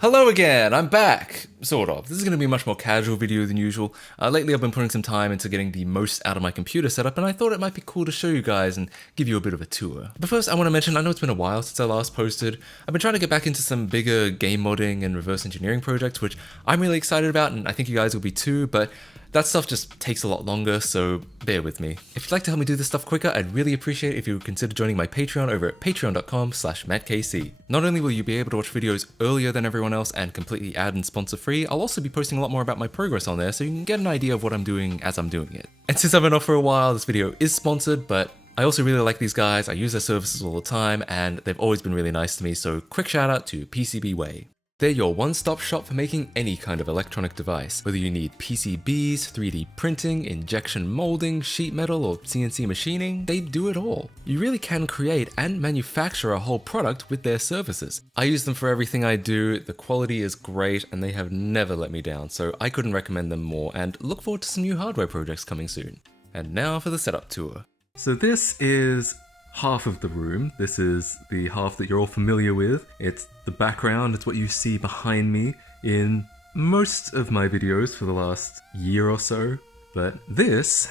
Hello again, I'm back! Sort of. This is going to be a much more casual video than usual. Lately I've been putting some time into getting the most out of my computer setup, and I thought it might be cool to show you guys and give you a bit of a tour. But first I want to mention, I know it's been a while since I last posted. I've been trying to get back into some bigger game modding and reverse engineering projects, which I'm really excited about, and I think you guys will be too, but that stuff just takes a lot longer, so bear with me. If you'd like to help me do this stuff quicker, I'd really appreciate it if you would consider joining my Patreon over at patreon.com/mattkc. Not only will you be able to watch videos earlier than everyone else and completely ad and sponsor free, I'll also be posting a lot more about my progress on there so you can get an idea of what I'm doing as I'm doing it. And since I've been off for a while, this video is sponsored, but I also really like these guys, I use their services all the time, and they've always been really nice to me, so quick shout out to PCBWay. They're your one-stop shop for making any kind of electronic device. Whether you need PCBs, 3D printing, injection molding, sheet metal, or CNC machining, they do it all. You really can create and manufacture a whole product with their services. I use them for everything I do, the quality is great, and they have never let me down, so I couldn't recommend them more, and look forward to some new hardware projects coming soon. And now for the setup tour. So this is half of the room. This is the half that you're all familiar with. It's the background, it's what you see behind me in most of my videos for the last year or so. But this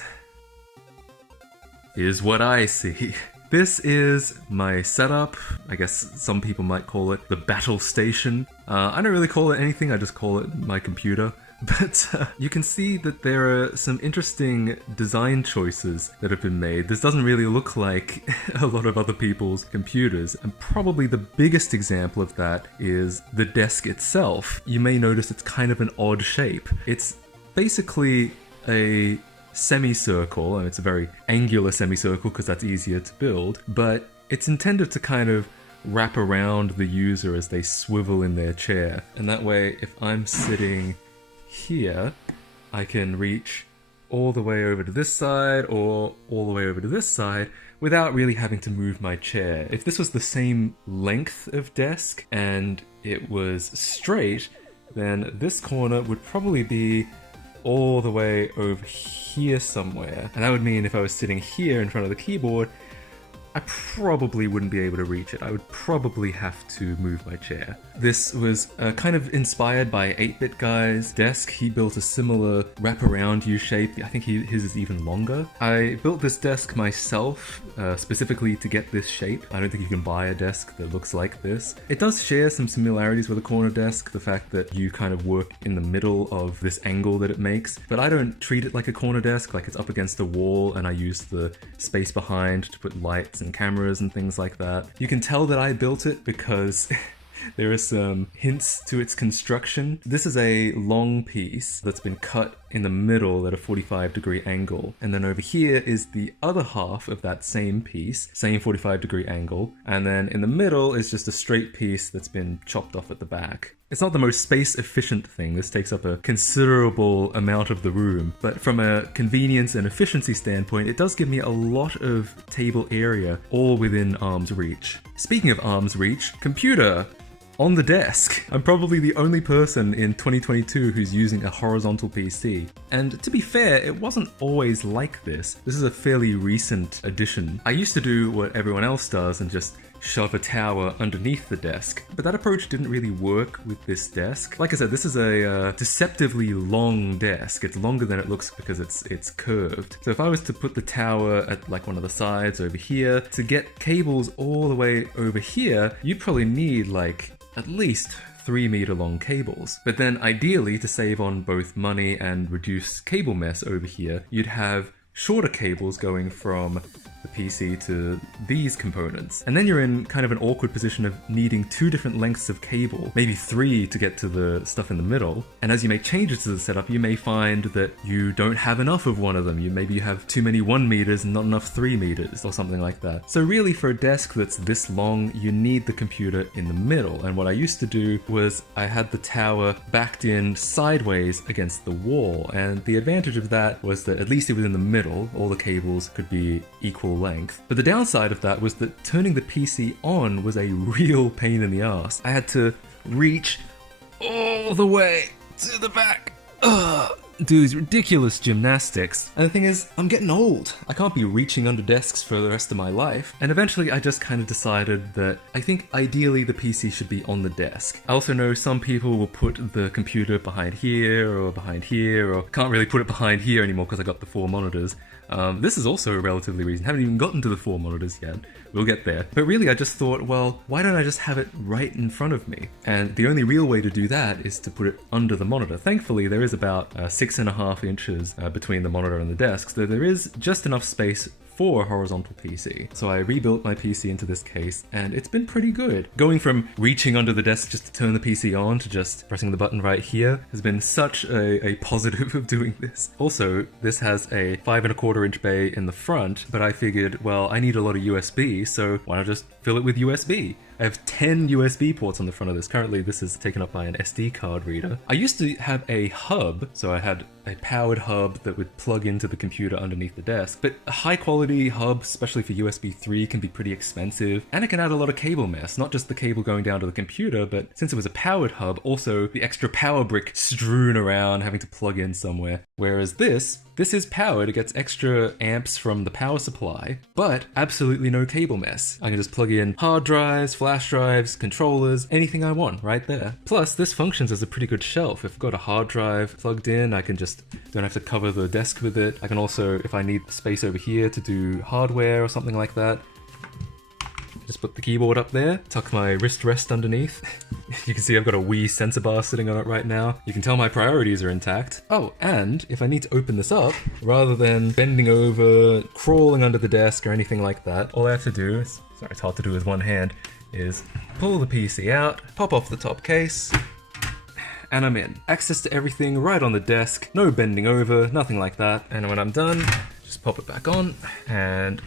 is what I see. This is my setup. I guess some people might call it the battle station. I don't really call it anything, I just call it my computer. But you can see that there are some interesting design choices that have been made. This doesn't really look like a lot of other people's computers, and probably the biggest example of that is the desk itself. You may notice it's kind of an odd shape. It's basically a semicircle, and it's a very angular semicircle because that's easier to build, but it's intended to kind of wrap around the user as they swivel in their chair. And that way, if I'm sitting here, I can reach all the way over to this side or all the way over to this side without really having to move my chair. If this was the same length of desk and it was straight, then this corner would probably be all the way over here somewhere. And that would mean if I was sitting here in front of the keyboard, I probably wouldn't be able to reach it. I would probably have to move my chair. This was kind of inspired by 8-Bit Guy's desk. He built a similar wraparound U shape. I think his is even longer. I built this desk myself, specifically to get this shape. I don't think you can buy a desk that looks like this. It does share some similarities with a corner desk, the fact that you kind of work in the middle of this angle that it makes, but I don't treat it like a corner desk, like it's up against a wall and I use the space behind to put lights and cameras and things like that. You can tell that I built it because there are some hints to its construction. This is a long piece that's been cut in the middle at a 45-degree angle. And then over here is the other half of that same piece, same 45-degree angle. And then in the middle is just a straight piece that's been chopped off at the back. It's not the most space-efficient thing. This takes up a considerable amount of the room. But from a convenience and efficiency standpoint, it does give me a lot of table area all within arm's reach. Speaking of arm's reach, computer on the desk. I'm probably the only person in 2022 who's using a horizontal PC. And to be fair, it wasn't always like this. This is a fairly recent addition. I used to do what everyone else does and just shove a tower underneath the desk, but that approach didn't really work with this desk. Like I said, this is a deceptively long desk. It's longer than it looks because it's curved. So if I was to put the tower at like one of the sides over here, to get cables all the way over here, you'd probably need like at least 3-meter long cables. But then ideally, to save on both money and reduce cable mess over here, you'd have shorter cables going from the PC to these components. And then you're in kind of an awkward position of needing 2 different lengths of cable, maybe 3 to get to the stuff in the middle. And as you make changes to the setup, you may find that you don't have enough of one of them. Maybe you have too many 1 meters and not enough 3 meters or something like that. So really, for a desk that's this long, you need the computer in the middle. And what I used to do was I had the tower backed in sideways against the wall. And the advantage of that was that at least it was in the middle, all the cables could be equal length. But the downside of that was that turning the PC on was a real pain in the ass. I had to reach all the way to the back. do these ridiculous gymnastics. And the thing is, I'm getting old. I can't be reaching under desks for the rest of my life. And eventually I just kind of decided that I think ideally the PC should be on the desk. I also know some people will put the computer behind here or can't really put it behind here anymore because I got the 4 monitors. This is also a relatively recent. Haven't even gotten to the 4 monitors yet. We'll get there. But really, I just thought, well, why don't I just have it right in front of me? And the only real way to do that is to put it under the monitor. Thankfully, there is about 6.5 inches between the monitor and the desk, so there is just enough space for a horizontal PC. So I rebuilt my PC into this case, and it's been pretty good. Going from reaching under the desk just to turn the PC on to just pressing the button right here has been such a positive of doing this. Also, this has a 5.25 inch bay in the front, but I figured, well, I need a lot of USB, so why not just fill it with USB? I have 10 USB ports on the front of this. Currently, this is taken up by an SD card reader. I used to have a hub, so I had a powered hub that would plug into the computer underneath the desk. But a high quality hub, especially for USB 3, can be pretty expensive, and it can add a lot of cable mess. Not just the cable going down to the computer, but since it was a powered hub, also the extra power brick strewn around, having to plug in somewhere. Whereas this is powered, it gets extra amps from the power supply, but absolutely no cable mess. I can just plug in hard drives, flash drives, controllers, anything I want right there. Plus, this functions as a pretty good shelf. If I've got a hard drive plugged in, I can just don't have to cover the desk with it. I can also, if I need space over here to do hardware or something like that, just put the keyboard up there, tuck my wrist rest underneath. You can see I've got a Wii sensor bar sitting on it right now. You can tell my priorities are intact. Oh, and if I need to open this up, rather than bending over, crawling under the desk or anything like that, all I have to do is, sorry, it's hard to do with one hand, is pull the PC out, pop off the top case, and I'm in. Access to everything right on the desk, no bending over, nothing like that. And when I'm done, just pop it back on and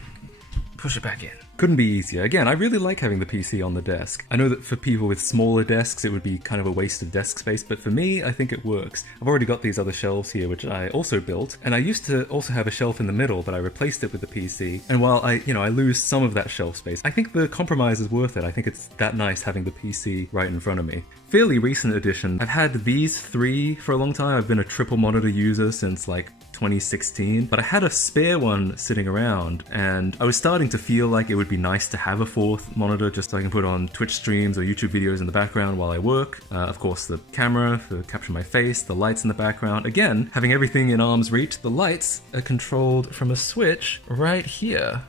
push it back in. Couldn't be easier. Again, I really like having the PC on the desk. I know that for people with smaller desks, it would be kind of a waste of desk space, but for me, I think it works. I've already got these other shelves here, which I also built, and I used to also have a shelf in the middle, but I replaced it with the PC. And while I lose some of that shelf space, I think the compromise is worth it. I think it's that nice having the PC right in front of me. Fairly recent addition. I've had these 3 for a long time. I've been a triple monitor user since like 2016, but I had a spare one sitting around, and I was starting to feel like it would be nice to have a 4th monitor just so I can put on Twitch streams or YouTube videos in the background while I work. Of course, the camera for capturing my face, the lights in the background. Again, having everything in arm's reach, the lights are controlled from a switch right here.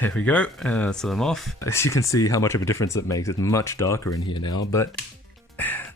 There we go, so I'm off. As you can see how much of a difference it makes. It's much darker in here now, but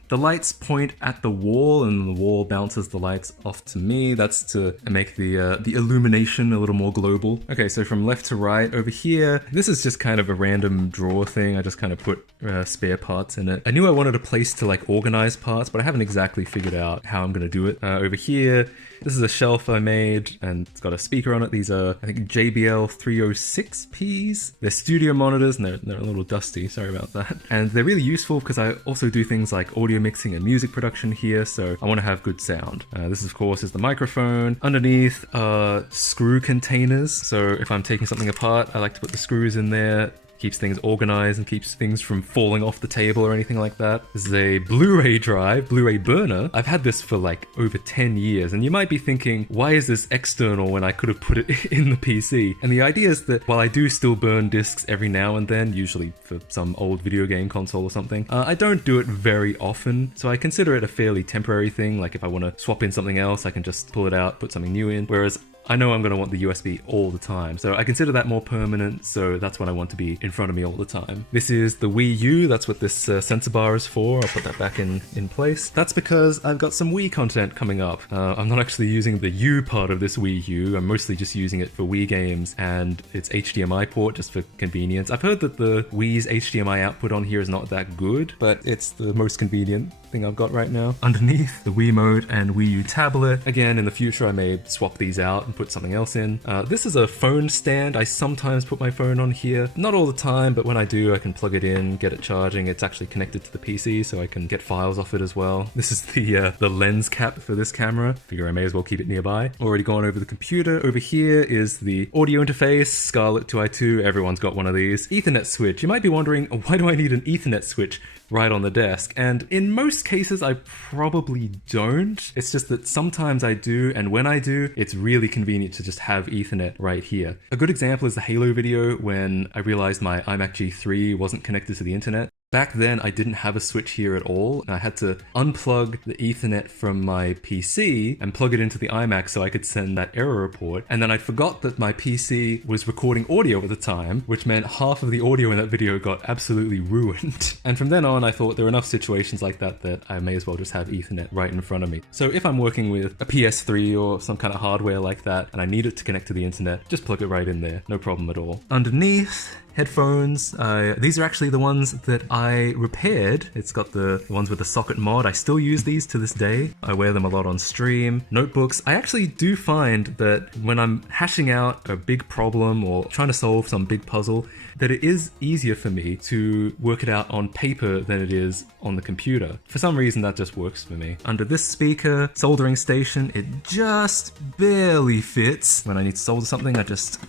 the lights point at the wall, and the wall bounces the lights off to me. That's to make the illumination a little more global. Okay, so from left to right over here, this is just kind of a random drawer thing. I just kind of put spare parts in it. I knew I wanted a place to like organize parts, but I haven't exactly figured out how I'm gonna do it. Over here, this is a shelf I made, and it's got a speaker on it. These are, I think, JBL 306Ps. They're studio monitors, and they're a little dusty, sorry about that. And they're really useful because I also do things like audio mixing and music production here, so I want to have good sound. This, of course, is the microphone. Underneath are screw containers, so if I'm taking something apart, I like to put the screws in there. Keeps things organized and keeps things from falling off the table or anything like that. This is a Blu-ray drive, Blu-ray burner. I've had this for like over 10 years, and you might be thinking, why is this external when I could have put it in the PC? And the idea is that while I do still burn discs every now and then, usually for some old video game console or something, I don't do it very often, so I consider it a fairly temporary thing. Like if I want to swap in something else, I can just pull it out, put something new in. Whereas I know I'm going to want the USB all the time, so I consider that more permanent, so that's what I want to be in front of me all the time. This is the Wii U, that's what this sensor bar is for. I'll put that back in place. That's because I've got some Wii content coming up. I'm not actually using the U part of this Wii U, I'm mostly just using it for Wii games and its HDMI port just for convenience. I've heard that the Wii's HDMI output on here is not that good, but it's the most convenient thing I've got right now. Underneath, the Wiimote and Wii U tablet. Again, in the future I may swap these out and put something else in. This is a phone stand. I sometimes put my phone on here. Not all the time, but when I do, I can plug it in, get it charging. It's actually connected to the PC, so I can get files off it as well. This is the lens cap for this camera. Figure I may as well keep it nearby. Already gone over the computer. Over here is the audio interface, Scarlett 2i2. Everyone's got one of these. Ethernet switch. You might be wondering, why do I need an Ethernet switch right on the desk? And in most most cases I probably don't. It's just that sometimes I do, and when I do, it's really convenient to just have Ethernet right here. A good example is the Halo video when I realized my iMac G3 wasn't connected to the internet. Back then, I didn't have a switch here at all, and I had to unplug the Ethernet from my PC and plug it into the iMac so I could send that error report. And then I forgot that my PC was recording audio at the time, which meant half of the audio in that video got absolutely ruined. And from then on, I thought there were enough situations like that that I may as well just have Ethernet right in front of me. So if I'm working with a PS3 or some kind of hardware like that, and I need it to connect to the internet, just plug it right in there, no problem at all. Underneath, headphones. These are actually the ones that I repaired. It's got the ones with the socket mod. I still use these to this day. I wear them a lot on stream. Notebooks. I actually do find that when I'm hashing out a big problem or trying to solve some big puzzle, that it is easier for me to work it out on paper than it is on the computer. For some reason, that just works for me. Under this speaker, soldering station, it just barely fits. When I need to solder something, I just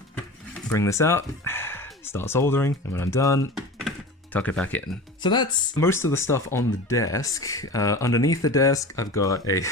bring this out, start soldering, and when I'm done, tuck it back in. So that's most of the stuff on the desk. Underneath the desk, I've got a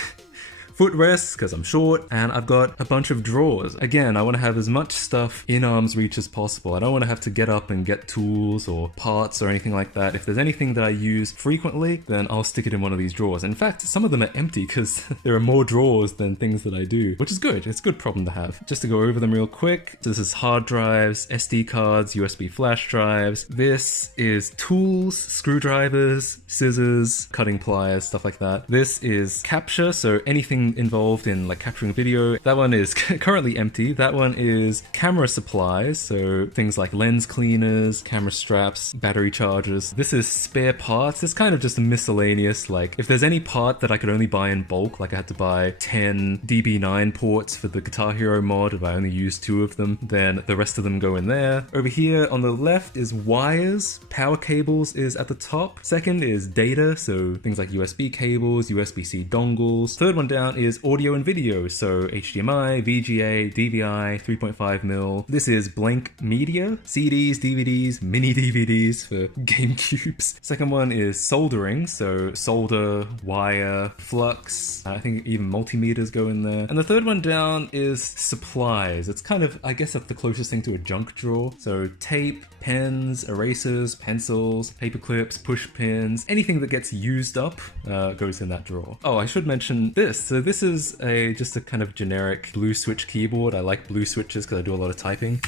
footrest because I'm short, and I've got a bunch of drawers. Again, I want to have as much stuff in arm's reach as possible. I don't want to have to get up and get tools or parts or anything like that. If there's anything that I use frequently, then I'll stick it in one of these drawers. In fact, some of them are empty because there are more drawers than things that I do, which is good. It's a good problem to have. Just to go over them real quick. So this is hard drives, SD cards, USB flash drives. This is tools, screwdrivers, scissors, cutting pliers, stuff like that. This is capture, so anything involved in like capturing video. That one is currently empty. That one is camera supplies, so things like lens cleaners, camera straps, battery chargers. This is spare parts. It's kind of just a miscellaneous, like if there's any part that I could only buy in bulk, like I had to buy 10 DB9 ports for the Guitar Hero mod, if I only use 2 of them, then the rest of them go in there. Over here on the left is wires. Power cables is at the top. Second is data, so things like USB cables, USB-C dongles. Third one down is audio and video, so HDMI, VGA, DVI, 3.5mm. This is blank media, CDs, DVDs, mini DVDs for GameCubes. Second one is soldering, so solder, wire, flux, I think even multimeters go in there. And the third one down is supplies. It's kind of, I guess that's the closest thing to a junk drawer. So tape, pens, erasers, pencils, paper clips, push pins, anything that gets used up goes in that drawer. Oh, I should mention this. So this is just a kind of generic blue switch keyboard. I like blue switches because I do a lot of typing.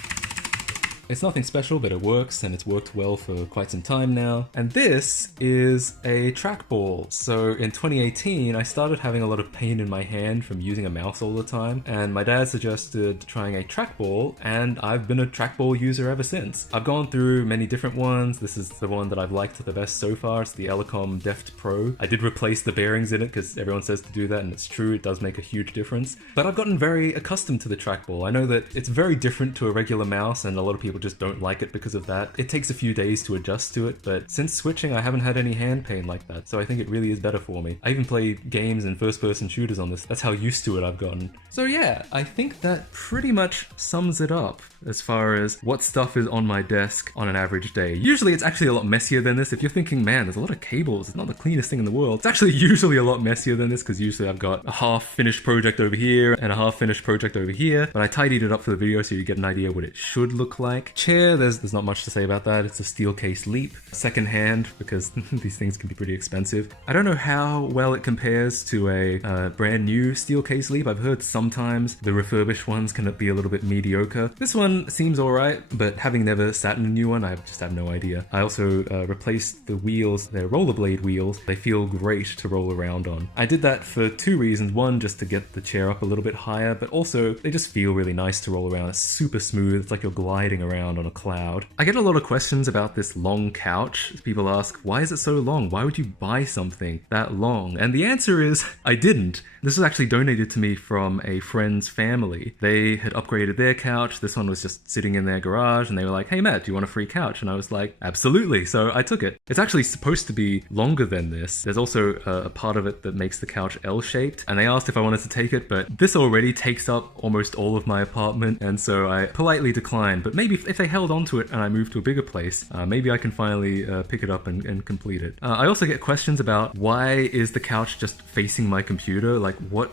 It's nothing special, but it works, and it's worked well for quite some time now. And this is a trackball. So in 2018, I started having a lot of pain in my hand from using a mouse all the time, and my dad suggested trying a trackball, and I've been a trackball user ever since. I've gone through many different ones. This is the one that I've liked the best so far. It's the Elecom Deft Pro. I did replace the bearings in it because everyone says to do that, and it's true, it does make a huge difference. But I've gotten very accustomed to the trackball. I know that it's very different to a regular mouse, and a lot of people just don't like it because of that. It takes a few days to adjust to it, but since switching, I haven't had any hand pain like that, so I think it really is better for me. I even played games and first-person shooters on this. That's how used to it I've gotten. So yeah, I think that pretty much sums it up as far as what stuff is on my desk on an average day. Usually it's actually a lot messier than this. If you're thinking, man, there's a lot of cables, it's not the cleanest thing in the world, it's actually usually a lot messier than this, because usually I've got a half-finished project over here and a half-finished project over here, but I tidied it up for the video so you get an idea what it should look like. Chair, there's not much to say about that. It's a steel case Leap. Second hand, because these things can be pretty expensive. I don't know how well it compares to a brand new steel case Leap. I've heard sometimes the refurbished ones can be a little bit mediocre. This one seems alright, but having never sat in a new one, I just have no idea. I also replaced the wheels. They're rollerblade wheels. They feel great to roll around on. I did that for 2 reasons. One, just to get the chair up a little bit higher, but also they just feel really nice to roll around. It's super smooth. It's like you're gliding around on a cloud. I get a lot of questions about this long couch. People ask, why is it so long? Why would you buy something that long? And the answer is, I didn't. This was actually donated to me from a friend's family. They had upgraded their couch. This one was just sitting in their garage, and they were like, hey Matt, do you want a free couch? And I was like, absolutely. So I took it. It's actually supposed to be longer than this. There's also a part of it that makes the couch L-shaped, and they asked if I wanted to take it, but this already takes up almost all of my apartment, and so I politely declined. But maybe if they held onto it and I moved to a bigger place, maybe I can finally pick it up and complete it. I also get questions about why is the couch just facing my computer? Like, what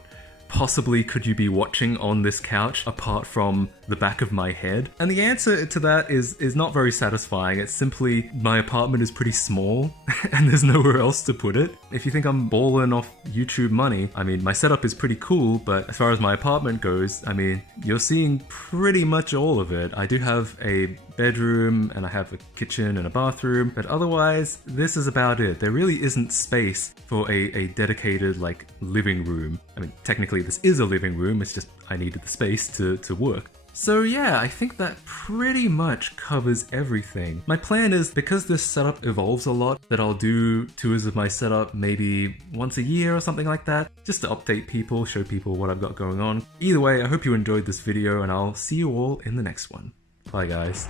possibly could you be watching on this couch apart from the back of my head? And the answer to that is not very satisfying. It's simply my apartment is pretty small and there's nowhere else to put it. If you think I'm balling off YouTube money, I mean, my setup is pretty cool, but as far as my apartment goes, I mean, you're seeing pretty much all of it. I do have a bedroom and I have a kitchen and a bathroom, but otherwise this is about it. There really isn't space for a dedicated like living room. I mean, technically this is a living room, it's just I needed the space to work. So yeah, I think that pretty much covers everything. My plan is, because this setup evolves a lot, that I'll do tours of my setup maybe once a year or something like that, just to update people, show people what I've got going on. Either way, I hope you enjoyed this video and I'll see you all in the next one. Bye guys.